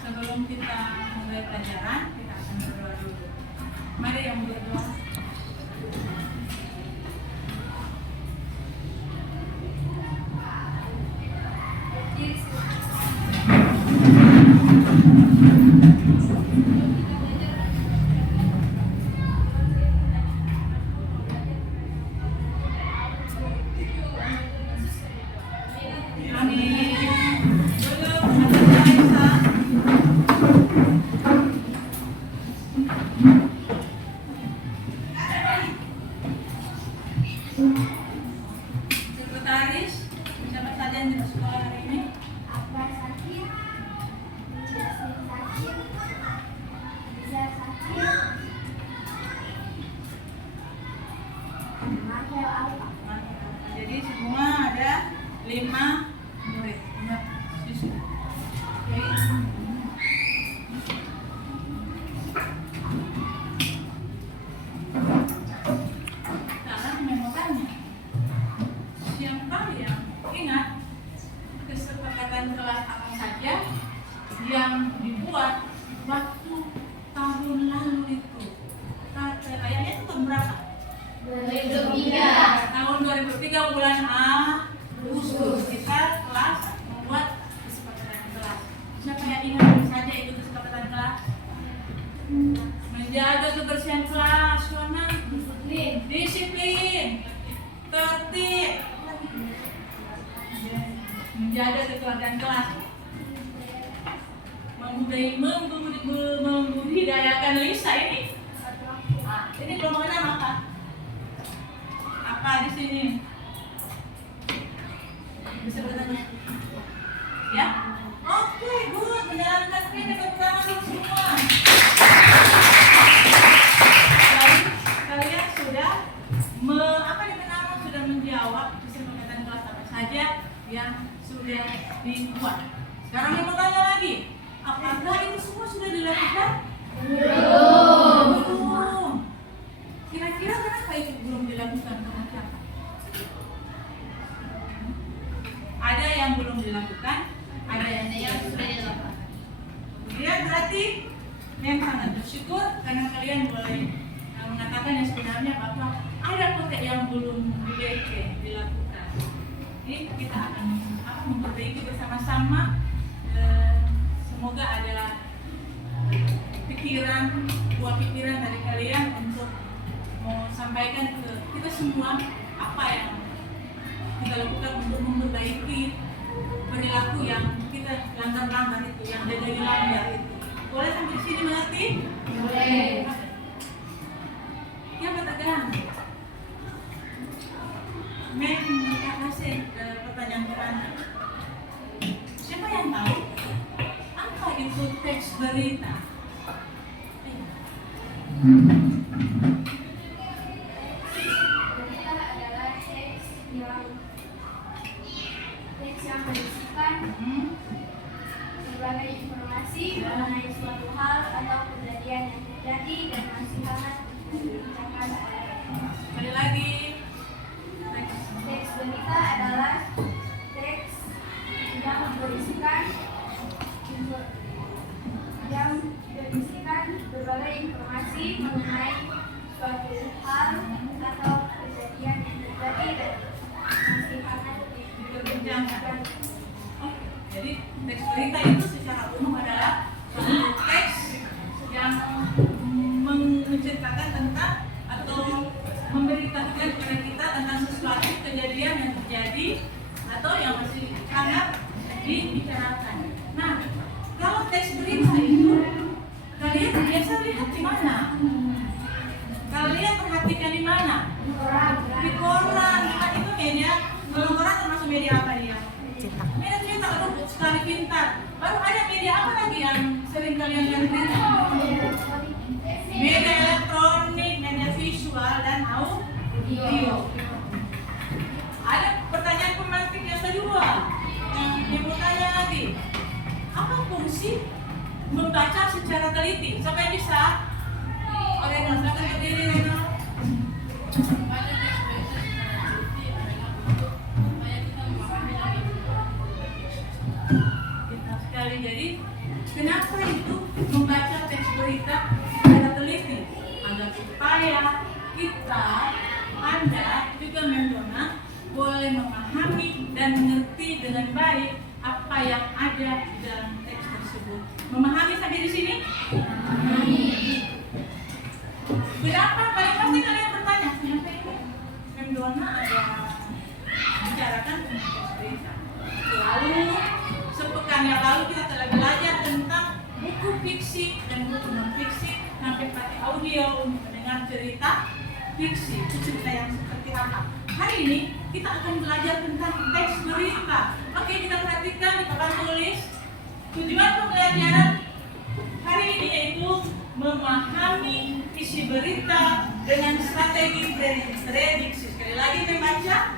Sebelum kita mulai pelajaran, kita akan berdoa dulu. Mari yang berdoa. Sekretaris, siapa saja yang tidak sekolah hari ini? Akbar sakit, Jasmine sakit, Liza sakit, Marcel Alfa. Jadi semua ada 5 murid, 5 siswa. Oke. Sekarang mau tanya, siapa yang ingat kesepakatan kelas apa saja yang dibuat waktu tahun lalu itu? Kayaknya itu tahun berapa? 2003. Tahun 2003 bulan Agustus kita kelas membuat kesepakatan kelas. Siapa yang ingat apa saja itu kesepakatan kelas? Menjaga kebersihan kelas, Yona. Disiplin, tertib, menjaga kekeluargaan kelas, membudidayakan Lisa ini. Ini kelompoknya apa? Apa di sini? Bisa bertanya? Ya? Oke, good. Menjalankan ini pertama semua. Baik, kalian sudah sudah menjawab kesepakatan kelas apa saja yang sudah dibuat. Sekarang yang mau tanya lagi, apakah itu semua sudah dilakukan? Belum. Kira-kira kenapa itu belum dilakukan? Karena siapa? Ada yang belum dilakukan, ada yang sudah dilakukan. Kemudian berarti yang sangat bersyukur karena kalian boleh mengatakan yang sebenarnya bahwa ada kok yang belum dilakukan. Ini kita akan memperbaiki bersama-sama. Semoga ada buah pikiran dari kalian untuk mau sampaikan ke kita semua apa yang kita lakukan untuk memperbaiki perilaku yang kita langgar itu, yang jadi langgar itu. Boleh sampai di sini mengerti? Boleh. Ya, katakan. Terima kasih. Pertanyaan pertama. Siapa yang tahu apa itu teks berita? Berita adalah teks yang berisikan berbagai informasi mengenai suatu hal atau kejadian yang terjadi dan masih hangat diberitakan oleh orang. Sekali lagi. Teks berita adalah teks yang berisikan berbagai informasi mengenai suatu hal atau kejadian yang terjadi dan masih hangat diperbincangkan. Jadi teks berita itu secara umum adalah suatu teks yang menceritakan tentang atau memberitahukan kepada kita tentang sesuatu kejadian yang terjadi atau yang masih hangat dibicarakan. Nah, kalau teks berita itu kalian biasa lihat di mana? Kalian perhatikan di mana? Di koran. Itu media. Kalau koran termasuk media kalian lihat berita? Media elektronik, media visual, dan audio. Ada pertanyaan pemantik yang kedua yang mau tanya lagi. Apa fungsi membaca secara teliti? Siapa yang bisa? Oke, silakan berdiri, Reno. Sekali. Jadi kenapa itu membaca teks berita secara teliti? Agar supaya kita, Anda juga Mendona boleh memahami dan mengerti dengan baik apa yang ada di dalam teks tersebut. Memahami sampai di sini? Memahami. Kenapa? Paling pasti kalian bertanya, kenapa ini Mendona ada bicarakan tentang teks berita? Lalu sepekan yang lalu kita telah belajar tentang buku fiksi dan buku non-fiksi sampai pakai audio untuk mendengar cerita fiksi, cerita yang seperti apa. Hari ini kita akan belajar tentang teks berita. Oke, kita perhatikan di papan tulis. Tujuan pembelajaran hari ini yaitu memahami isi berita dengan strategi prediksi. Sekali lagi membaca,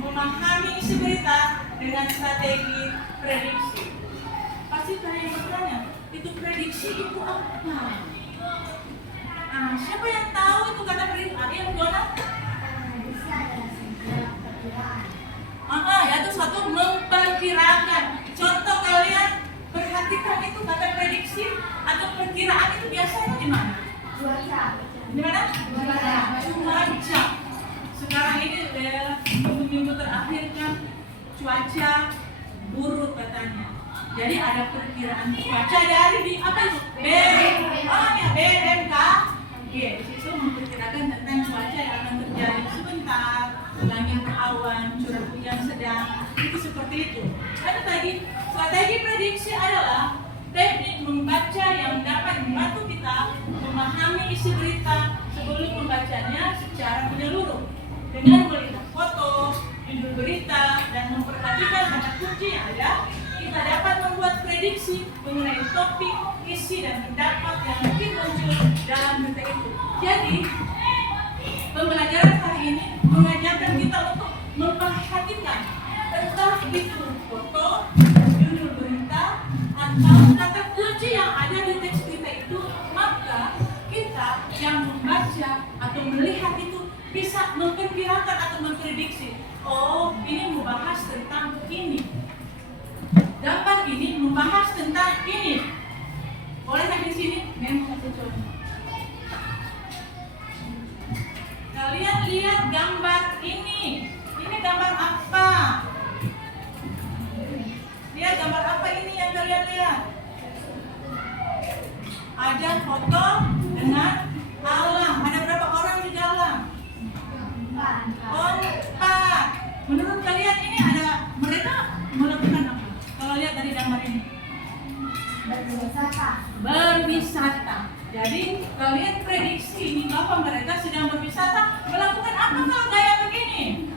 memahami isi berita dengan strategi prediksi. Pasti kalian bertanya, itu prediksi itu apa? Siapa yang tahu itu kata prediksi? Ada yang Dona? Yaitu suatu memperkirakan. Contoh kalian perhatikan itu kata prediksi atau perkiraan itu biasanya di mana? Cuaca. Di mana? Cuaca. Sekarang ini minggu terakhir kan cuaca buruk katanya. Jadi ada perkiraan cuaca dari di apa itu? BMKG. Di situ memperkirakan tentang cuaca yang akan terjadi sebentar, langit berawan, curah hujan sedang, itu seperti itu. Ada lagi strategi prediksi adalah teknik membaca yang dapat membantu kita memahami isi berita sebelum membacanya secara menyeluruh dengan melihat foto, judul berita, dan memperhatikan kata kunci yang ada. Kita dapat membuat prediksi mengenai topik, isi, dan pendapat yang mungkin muncul dalam berita itu. Jadi, pembelajaran hari ini mengajarkan kita untuk memperhatikan entah itu foto, judul berita, atau kata kunci yang ada di teks berita itu, maka kita yang membaca atau melihat itu bisa memperkirakan atau memprediksi. Oh, ini membahas tentang ini. Gambar ini membahas tentang ini. Boleh sampai sini? Memang kasih contoh. Kalian lihat gambar ini. Ini gambar apa? Lihat gambar apa ini yang kalian lihat? Ada foto dengan alam. Ada berapa orang di dalam? 4. Menurut kalian ini ada mereka melakukan apa? Kalau lihat dari gambar ini, berwisata. Jadi kalian prediksi ini bahwa mereka sedang berwisata melakukan apa kalau gaya begini?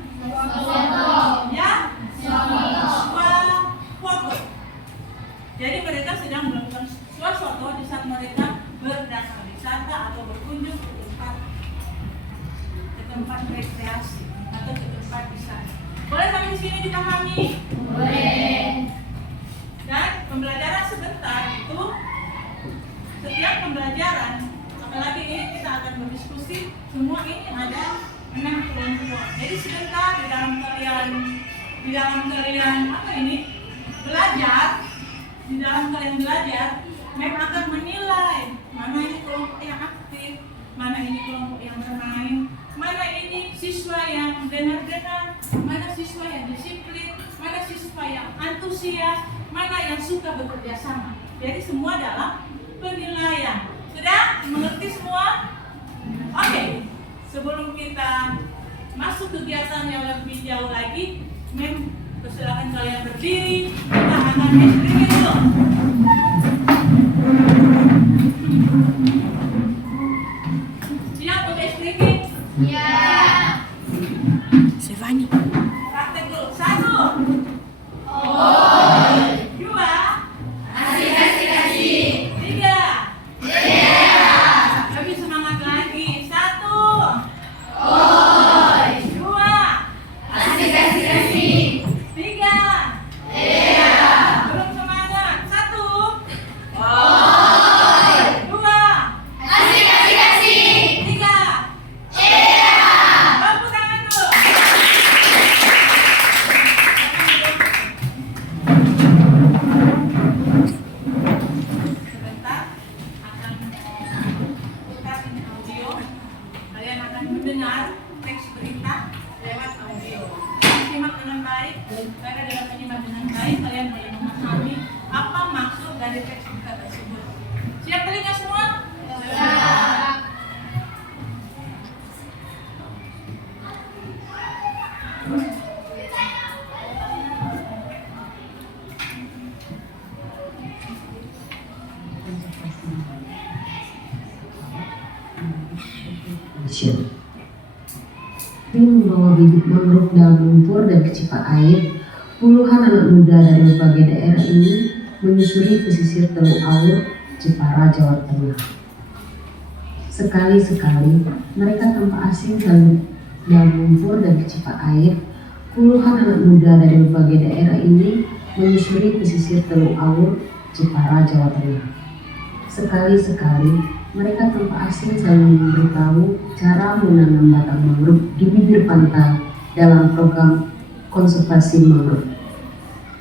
Ya, foto. Jadi mereka sedang melakukan foto di saat mereka berdatang wisata atau berkunjung ke tempat rekreasi atau ke tempat wisata. Boleh sampai di sini dipahami? Boleh. Dan pembelajaran sebentar itu, setiap pembelajaran, apalagi ini kita akan berdiskusi, semua ini ada 6 kelompok. Jadi sebentar di dalam kalian apa ini? Belajar, di dalam kalian belajar, Mem akan menilai mana ini kelompok yang aktif, mana ini kelompok yang bermain, mana ini siswa yang benar-benar, mana siswa yang disiplin, mana siswa yang antusias, mana yang suka bekerja sama. Jadi semua dalam penilaian. Sudah mengerti semua? Oke. Sebelum kita masuk kegiatan yang lebih jauh lagi, Mem persilakan kalian berdiri. Kita akan SPG dulu. Siap untuk SPG? Ya. Stefani. Praktek dulu. 1. Oh. 2. Asik. 3. dengan baik. Mereka dapat menyimak dengan baik. Kalian boleh memahami apa maksud dari teks kita tersebut. Siap telinga semua? Siap. Dengan membawa bibit mangrove dalam lumpur dan kecipak air, puluhan anak muda dari berbagai daerah ini menyusuri pesisir Teluk Awur, Jepara, Jawa Tengah. Sekali-sekali mereka tanpa asing dalam lumpur dan kecipak air, puluhan anak muda dari berbagai daerah ini menyusuri pesisir Teluk Awur, Jepara, Jawa Tengah. Sekali-sekali mereka tanpa asing saling memberitahu cara menanam batang mangrove di bibir pantai dalam program konservasi mangrove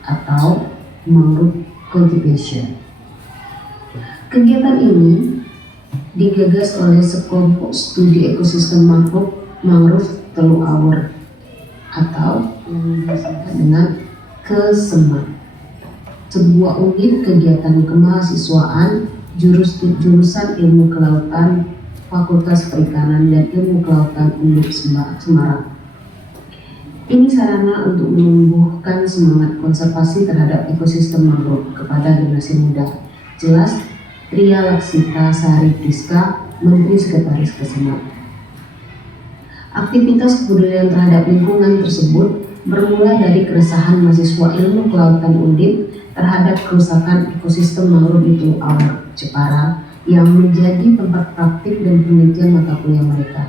atau mangrove cultivation. Kegiatan ini digagas oleh sekelompok studi ekosistem mangrove Teluk Awur atau yang disingkat dengan KESEMAT, sebuah unit kegiatan kemahasiswaan jurusan Ilmu Kelautan Fakultas Perikanan dan Ilmu Kelautan UNIF Semarang. Ini sarana untuk menumbuhkan semangat konservasi terhadap ekosistem mangrove kepada generasi muda. Jelas Tria Laksita Sari Priska, Menteri Sekretaris Kesemat. Aktivitas kepedulian terhadap lingkungan tersebut bermula dari keresahan mahasiswa Ilmu Kelautan UNIF terhadap kerusakan ekosistem mangrove di Teluk Awur, Jepara yang menjadi tempat praktik dan penelitian mata kuliah mereka.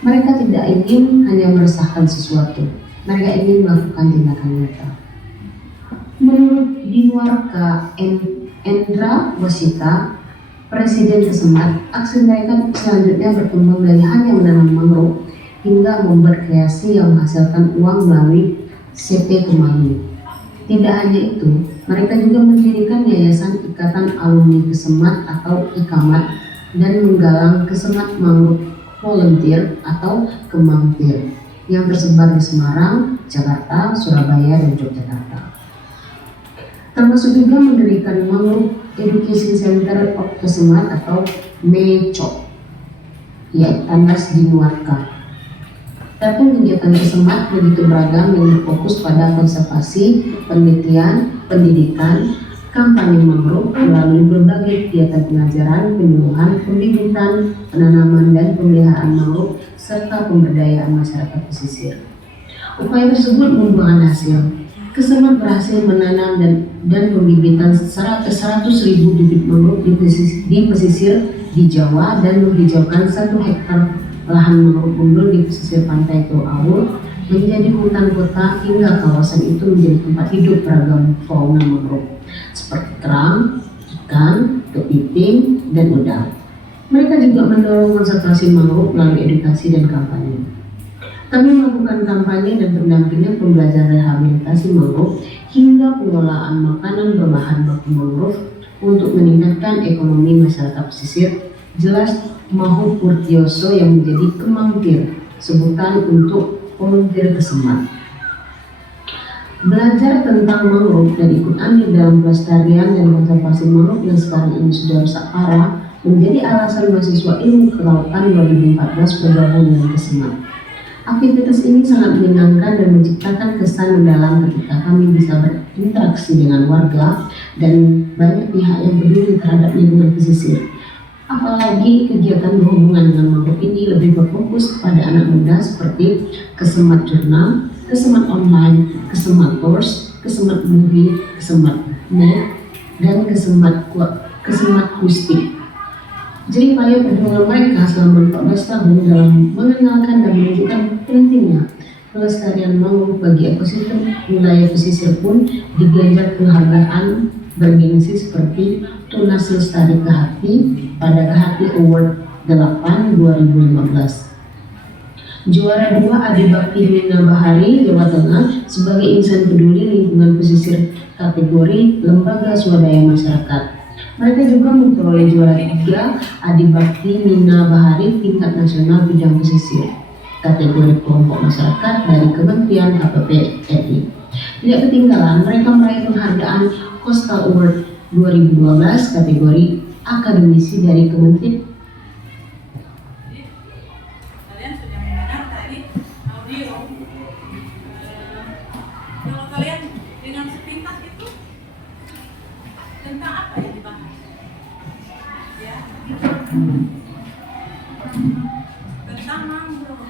Mereka tidak ingin hanya meresahkan sesuatu, mereka ingin melakukan tindakan nyata. Menurut Dinwarka Endra Wasita, Presiden Kesemat, aksi mereka selanjutnya berkembang dari hanya menanam mangrove hingga membuat kreasi yang menghasilkan uang melalui CP Kemangi. Tidak hanya itu, mereka juga mendirikan Yayasan Ikatan Alumni Kesemat atau IKAMAT dan menggalang Kesemat Mangrove Volunteer atau Kemangtir yang tersebar di Semarang, Jakarta, Surabaya, dan Yogyakarta. Termasuk juga mendirikan Mangrove Education Center of Kesemat atau MECOK, yaitu Tandas Dinwarka. Tapi kegiatan Kesemat begitu beragam yang berfokus pada konservasi, penelitian, pendidikan, kampanye mangrove melalui berbagai kegiatan pengajaran, penyuluhan, pembibitan, penanaman dan pemeliharaan mangrove serta pemberdayaan masyarakat pesisir. Upaya tersebut membuahkan hasil. Kesemat berhasil menanam dan pembibitan 100.000 bibit mangrove di pesisir di Jawa dan menghijaukan 1 hektar lahan mangrove gundul di pesisir pantai Teluk Awur menjadi hutan kota hingga kawasan itu menjadi tempat hidup beragam fauna mangrove seperti kerang, ikan, kepiting, dan udang. Mereka juga mendorong konservasi mangrove melalui edukasi dan kampanye. Kami melakukan kampanye dan pendampingan pembelajaran rehabilitasi mangrove hingga pengelolaan makanan berbahan baku mangrove untuk meningkatkan ekonomi masyarakat pesisir. Jelas Mahu Purtioso yang menjadi Kemangtir, sebutan untuk volunteer Kesemat. Belajar tentang mangrove dan ikut andil dalam pelestarian dan konservasi mangrove yang sekarang ini sudah rusak parah menjadi alasan mahasiswa Ilmu Kelautan 2014 bergabung dengan Kesemat. Aktivitas ini sangat menyenangkan dan menciptakan kesan mendalam ketika kami bisa berinteraksi dengan warga dan banyak pihak yang peduli terhadap lingkungan pesisir. Apalagi kegiatan berhubungan dengan mangrove ini lebih berfokus kepada anak muda seperti Kesemat Jurnal, Kesemat Online, Kesemat Course, Kesemat Movie, Kesemat Net, dan Kesemat Kustik. Jadi upaya perjuangan mereka selama 14 tahun dalam mengenalkan dan menunjukkan pentingnya pelestarian mangrove bagi ekosistem wilayah pesisir pun diganjar penghargaan bergengsi seperti Tunas Lestari Kehati pada Kehati Award 8 2015. Juara 2 Adi Bakti Mina Bahari Jawa Tengah sebagai insan peduli lingkungan pesisir kategori Lembaga Swadaya Masyarakat. Mereka juga memperoleh juara 3 Adi Bakti Mina Bahari tingkat nasional bidang pesisir kategori kelompok masyarakat dari Kementerian KPP RI. Tidak ketinggalan, mereka meraih penghargaan Coastal Award 2012 kategori akademisi dari Kementerian. Jadi, kalian sudah mendengar tadi audio. Kalau kalian dengan sepintas itu tentang apa yang dibahas? Ya, tentang mangrove.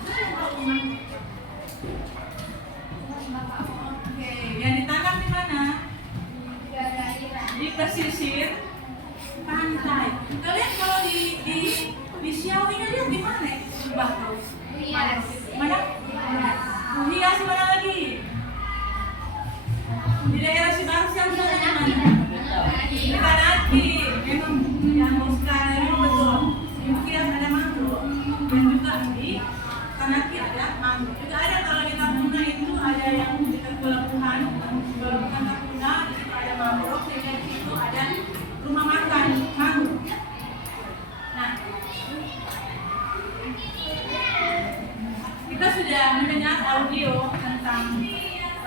Oke, yang ditanam di mana? Di pesisir pantai. Kalian kalau di Siau ini lihat di mana? Bakau. Mana? Hias mana lagi? Di daerah Sibarus yang sana mana? Di Tanaki. Memang yang sekarang ini betul. Di Hias ada mangrove. Dan juga di Tanaki ada mangrove. Juga ada kalau di Tapuna itu ada yang di Pelabuhan Tapuna, di situ ada mangrove, sehingga di situ ada rumah makan mangrove. Nah, kita sudah mendengar audio tentang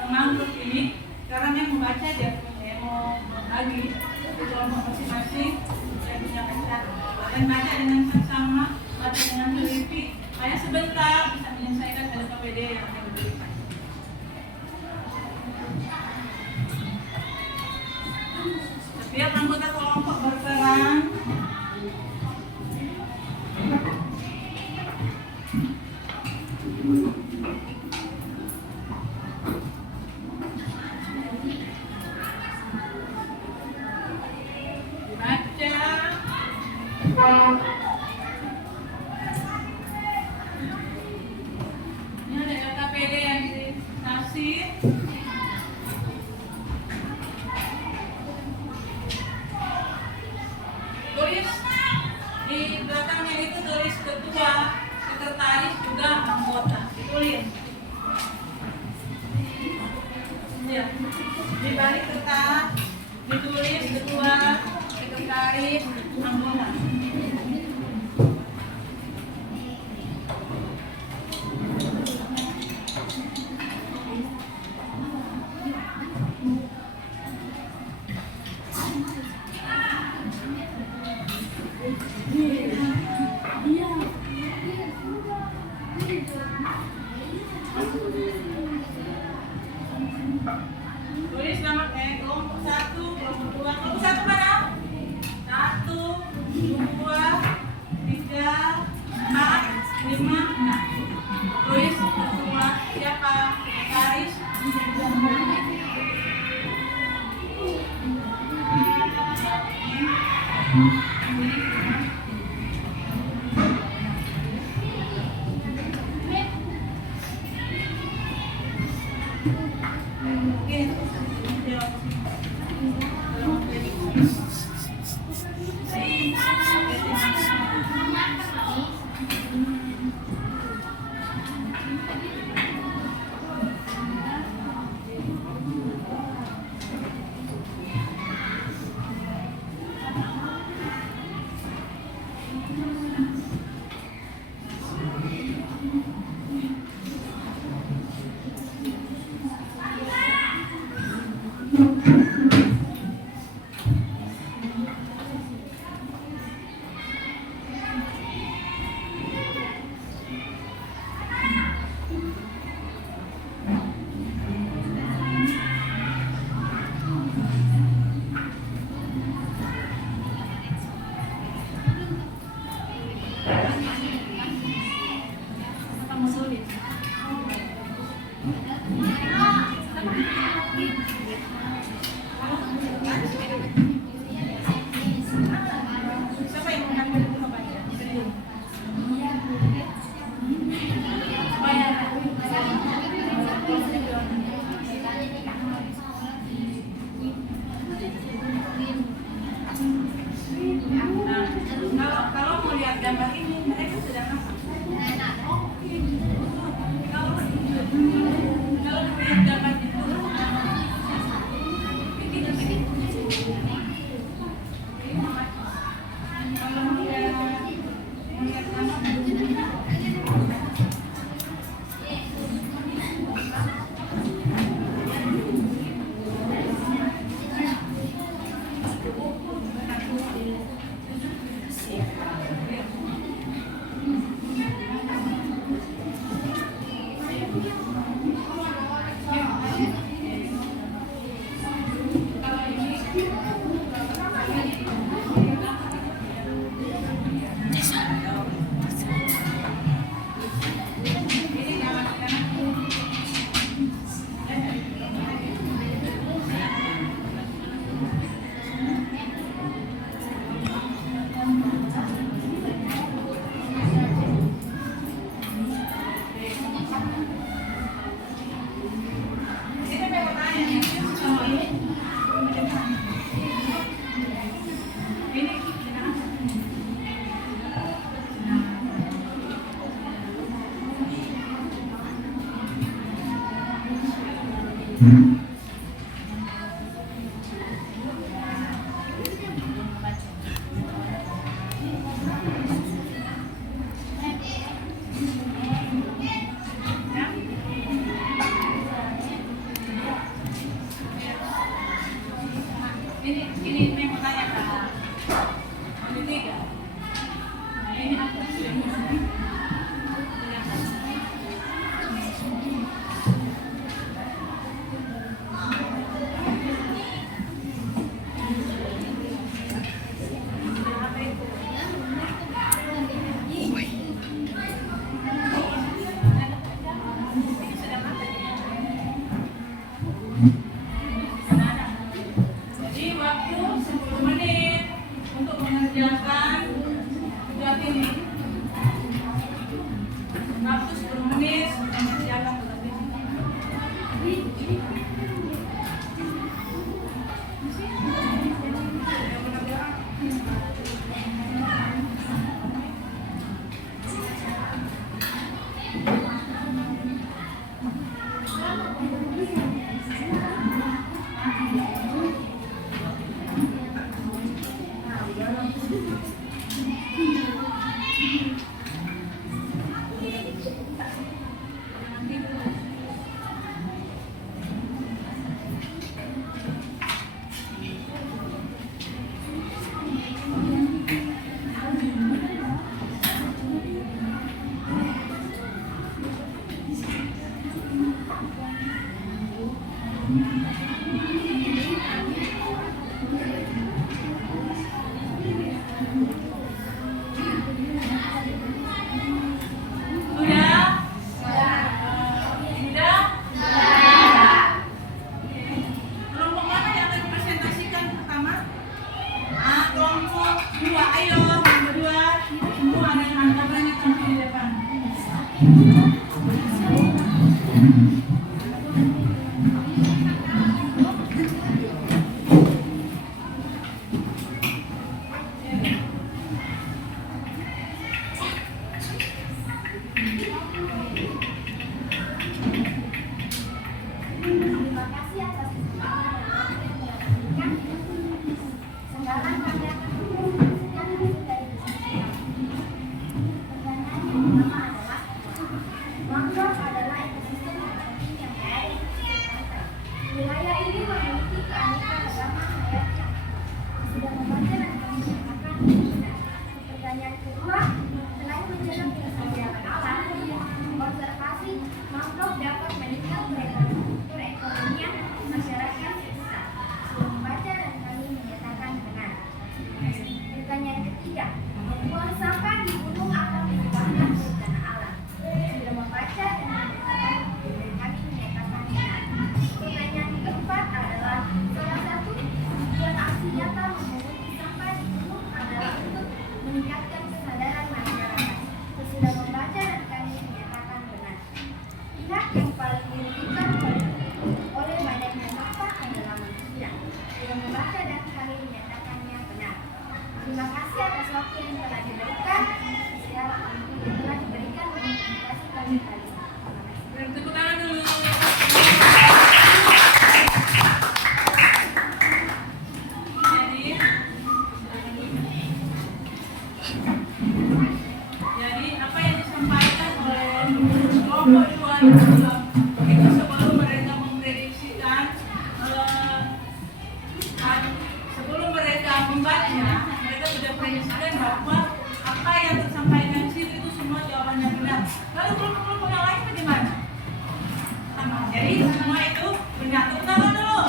mangrove ini. Sekarang yang membaca dia mau lagi kelompok masing-masing yang punya pacar dan baca dengan sama, baca dengan teliti. Hanya sebentar bisa menyelesaikan ada KPD yang saya berikan. Setiap anggota kelompok berperan dibaca. Ini ada KPD yang dikasih. Tulis di belakangnya itu tulis ketua, sekretaris juga anggota. Ditulis. Ya. Di balik kertas ditulis ketua, sekretaris, anggota. Tulis nama kelompok 1, kelompok 2. Kelompok 1 mana? 1, 2, 3, 4, 5, 6. Tulis ketua siapa? Sekretaris. Ini mau tanya Kak. Ini tiga. Nah, ini apa sih yang ini? Jadi waktu 10 menit untuk mengerjakan tugas ini. Waktu 10 menit untuk mengerjakan tugas ini. Kelompok mana yang akan dipresentasikan pertama? Kelompok 2. Ayo, kelompok 2. Semua ada yang angkatannya tampil di depan. Terima kasih atas kesempatan yang diberikan. Sekarang kami akan mempresentasikan hasil dari diskusi. Pertanyaan yang pertama adalah, mangrove adalah ekosistem maritim yang berada di pesisir pantai. Wilayah ini memiliki keanekaragaman hayati yang sudah membaca dan kami nyatakan benar. Pertanyaan kedua, selain menjaga kelestarian alam, konservasi mangrove dapat meningkatkan perekonomian masyarakat sekitar. Sudah membaca dan kami menyatakan benar. Pertanyaan ketiga, membuang sampah di gunung akan menyebabkan bencana alam. Sudah membaca dan menyatakan dan kami menyatakan benar. Pertanyaan keempat adalah, salah satu tujuan aksi nyata memunguti sampah di gunung adalah untuk meningkatkan kesadaran masyarakat. Sudah membaca dan kami menyatakan benar. Pihak yang paling dirugikan oleh banyaknya sampah adalah manusia. Sudah membaca dan kami menyatakannya benar. Terima kasih atas waktu yang telah diberikan. Sekarang yang telah diberikan untuk presentasi kami kali ini. Terima kasih. Tepuk tangan dulu. Jadi apa yang disampaikan oleh kelompok 2 itu sebelum mereka memprediksikan, sebelum mereka membaca, mereka sudah prediksikan bahwa apa yang tersampaikan di situ itu semua jawabannya benar. Lalu kelompok-kelompok yang lain bagaimana? Sama. Jadi semua itu benar. Tepuk tangan dulu.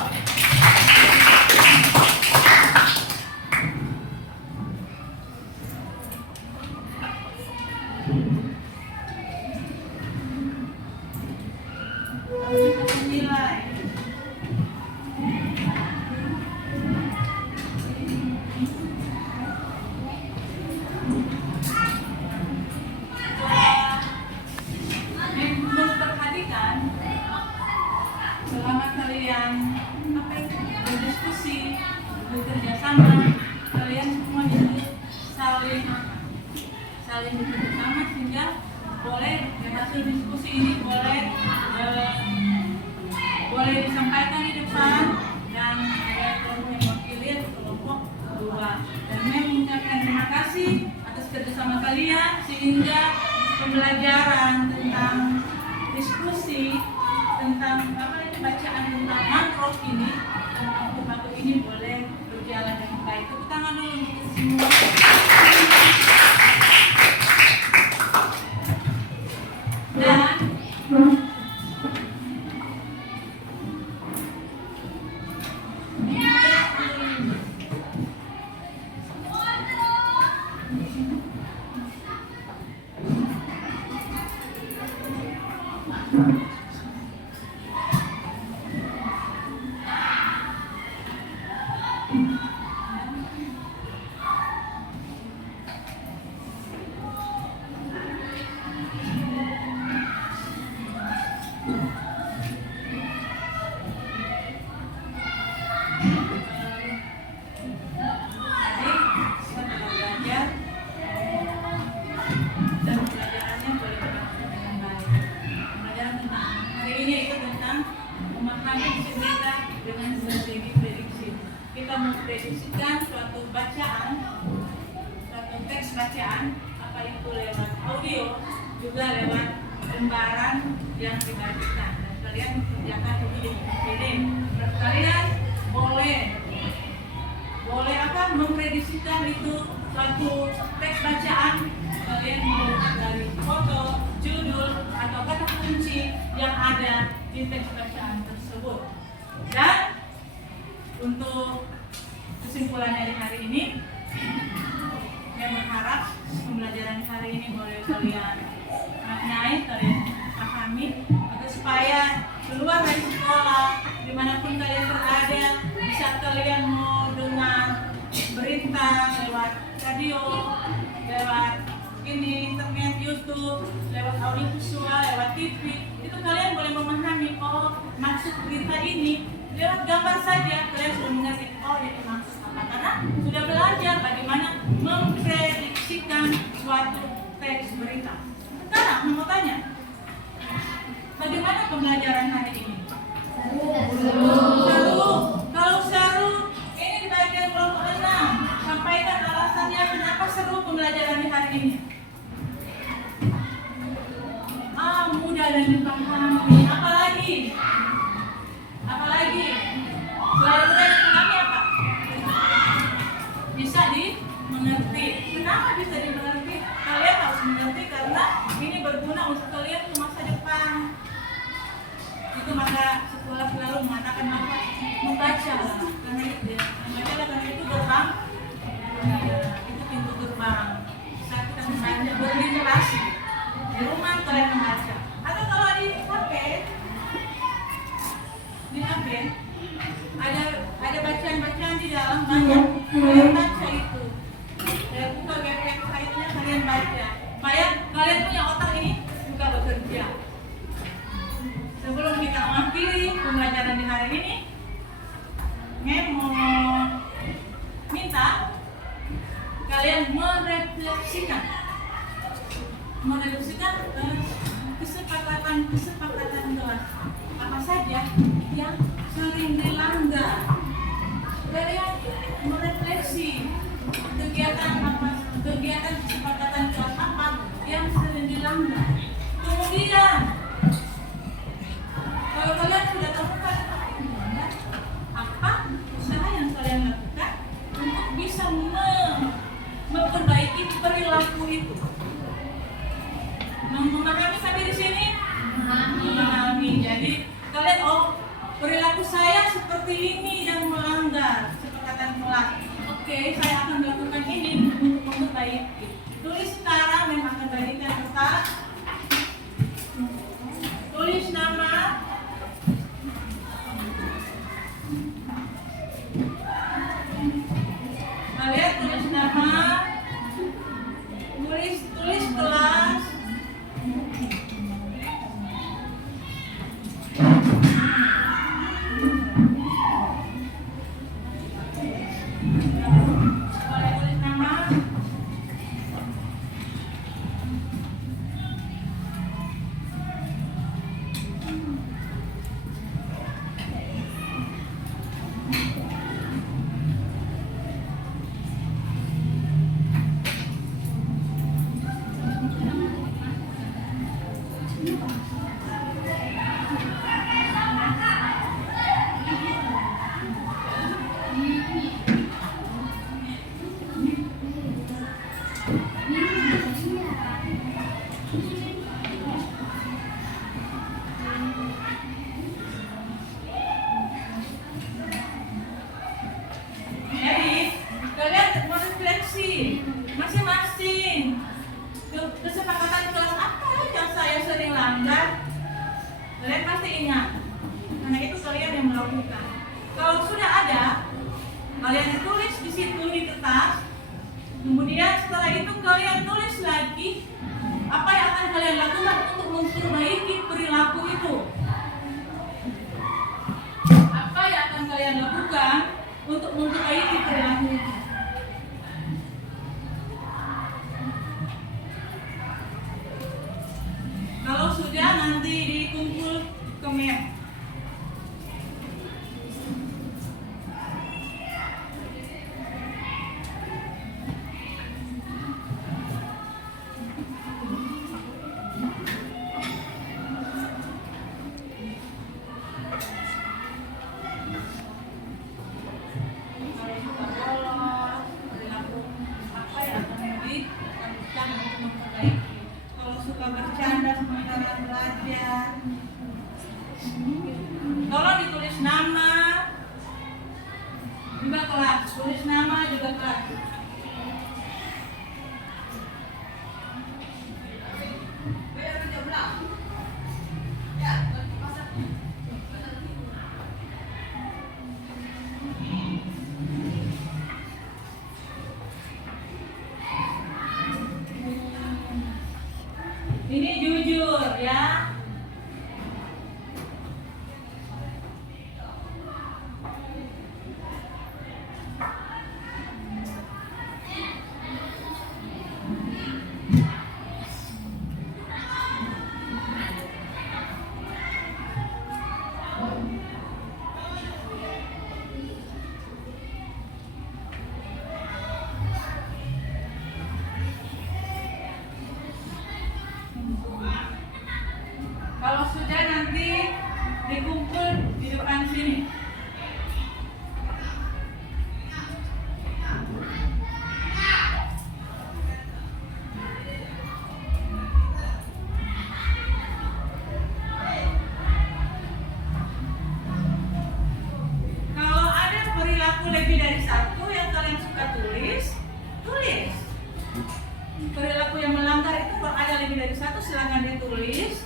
Lalu kita menilai. Menurut perhatikan, selama kalian berdiskusi, bekerja sama, kalian semua itu saling bekerja sama sehingga boleh hasil diskusi ini boleh boleh disampaikan di depan dan ada kelompok yang mewakili atau kelompok dua. Dan Mem mengucapkan terima kasih atas kerjasama kalian sehingga pembelajaran tentang diskusi tentang bacaan tentang mangrove ini, tentang buku ini boleh berjalan dengan baik. Tepuk tangan dulu untuk semua. Dan memprediksikan suatu bacaan, suatu teks bacaan, apa itu lewat audio, juga lewat lembaran yang dibagikan. Dan kalian kerjakan ini di PD. Kalian boleh apa memprediksikan itu suatu teks bacaan. Kalian melihat dari foto, judul atau kata kunci yang ada di teks bacaan tersebut. Dan untuk kesimpulannya di hari ini, saya berharap pembelajaran hari ini boleh kalian maknai, kalian pahami, agar supaya keluar dari sekolah, dimanapun kalian berada, bisa kalian mau dengar berita lewat radio, lewat internet, YouTube, lewat audio visual, lewat TV, itu kalian boleh memahami, oh maksud berita ini lewat gambar saja kalian sudah mengerti, oh itu maksud apa, karena sudah belajar bagaimana memprediksikan suatu teks berita. Sekarang mau tanya, bagaimana pembelajaran hari ini? Seru. Kalau seru, ini di bagian kelompok 6, sampaikan alasannya kenapa seru pembelajaran di hari ini. Mudah dan dipahami. Apalagi? Selain mudah dipahami apa? Bisa dimengerti. Kenapa bisa dimengerti? Kalian harus mengerti karena ini berguna untuk kalian untuk masa depan. Itu maka sekolah selalu mengatakan apa? Membaca. Karena itu gerbang. Itu pintu gerbang. Saat kita membaca berliterasi. Di rumah kalian membaca. Atau kalau di HP ada bacaan-bacaan di dalam banyak, kalian baca itu. Dan buka website-nya kalian baca. Supaya kalian punya otak ini buka bekerja. Sebelum kita mengakhiri pembelajaran di hari ini, saya mau minta kalian merefleksikan kesepakatan kelas apa saja yang sering dilanggar. Kalian merefleksi kegiatan kesepakatan kelas apa yang sering dilanggar. Kemudian kalau kalian sudah temukan apa usaha yang kalian lakukan untuk bisa memperbaiki perilaku itu. Memahami sampai di sini? Memahami. Jadi kalian, oh perilaku saya seperti ini yang melanggar kesepakatan kelas. Oke, saya akan melakukan ini untuk memperbaiki. Tulis sekarang yang akan bagikan kertas. Tulis nama. Kalian tulis nama. Tulis kelas. melanggar, kalian pasti ingat. Karena itu kalian yang melakukan. Kalau sudah ada, kalian tulis di situ di kertas. Kemudian setelah itu kalian tulis lagi apa yang akan kalian lakukan untuk memperbaiki perilaku itu. Apa yang akan kalian lakukan untuk memperbaiki perilaku itu. Kalau sudah, nanti dikumpul ke map. Kalau suka bercanda sementara belajar, tolong ditulis nama juga kelas, tulis nama juga kelas. Ini jujur ya. Kalau sudah, nanti dikumpul di depan sini. Kalau ada perilaku lebih dari satu yang kalian suka tulis, tulis. Perilaku yang melanggar itu kalau ada lebih dari satu, silakan ditulis.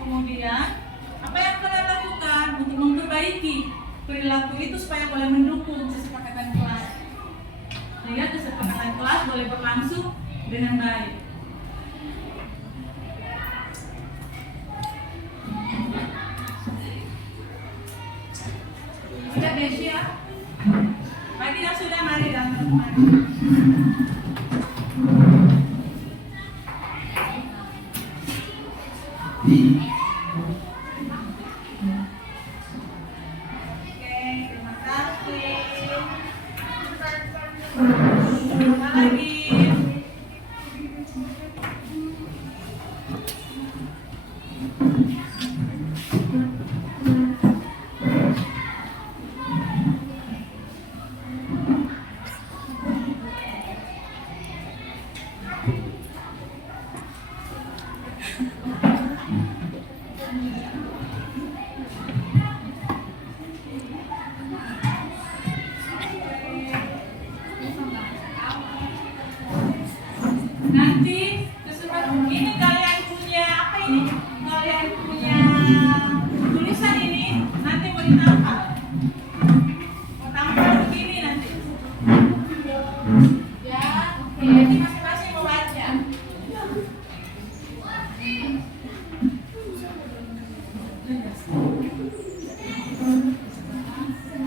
Kemudian, apa yang kalian lakukan untuk memperbaiki perilaku itu supaya boleh mendukung kesepakatan kelas. Sehingga kesepakatan kelas boleh berlangsung dengan baik. Sudah Desi ya? Bagi yang sudah, mari datang kemari. Terima kasih. Terima lagi. Nanti kesempatan ini kalian punya apa ini? Kalian punya tulisan ini, nanti mau ditampal. Mau tampal begini nanti. Ya, oke. Nanti masing-masing mau baca.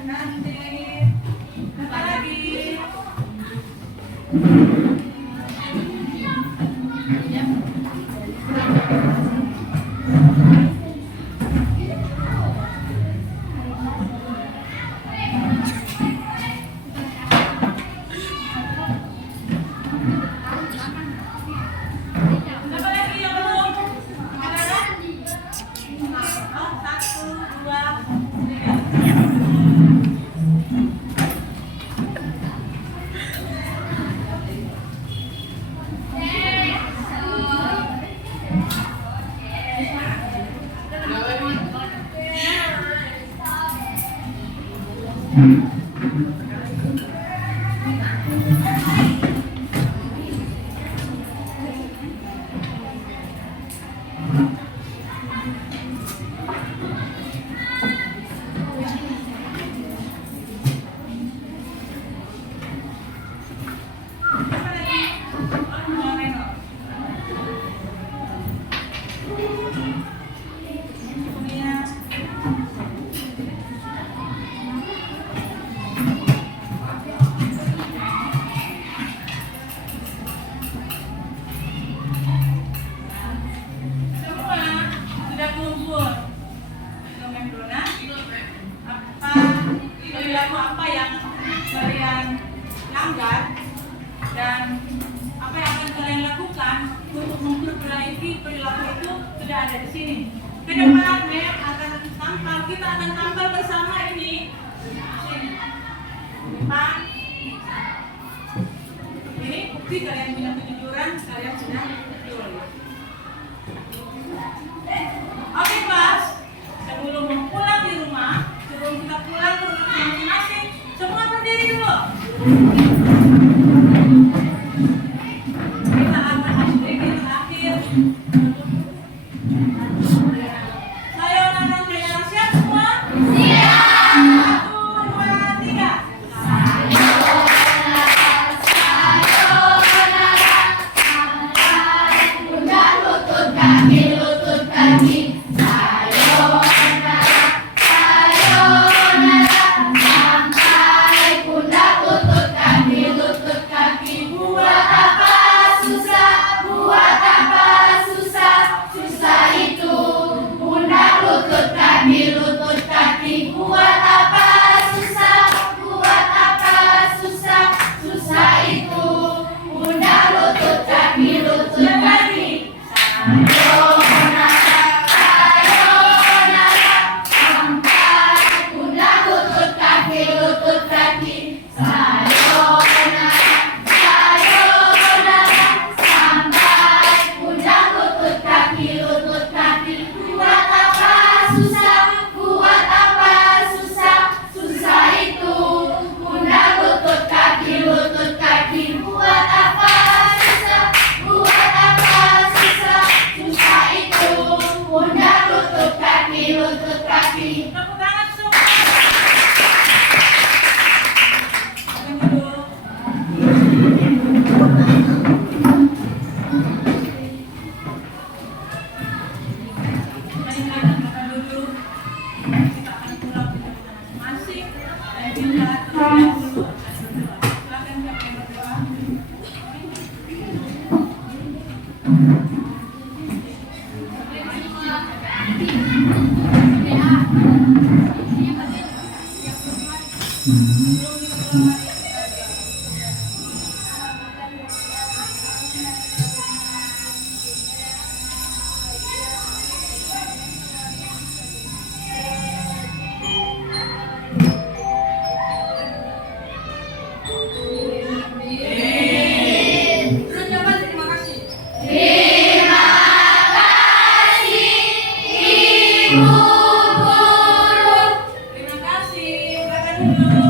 Nanti apa lagi? Apa lagi yang belum? Ada? Oh, 1, 2, 3. beritahu apa yang kalian langgar dan apa yang akan kalian lakukan untuk memperbaiki perilaku itu sudah ada di sini. Ke depan mem akan tampal, kita akan tampal bersama ini. Sini. Depan. Ini bukti kalian punya kejujuran, kalian sudah jujur. Oke kelas, sebelum pulang di rumah, sebelum kita pulang ke rumah masing-masing, semua berdiri dulu. Kita akan sedikit terakhir. Sayonara sayonara, siap semua? Siap. 1, 2, 3. Tepuk tangan semua. Terima kasih. Silakan duduk.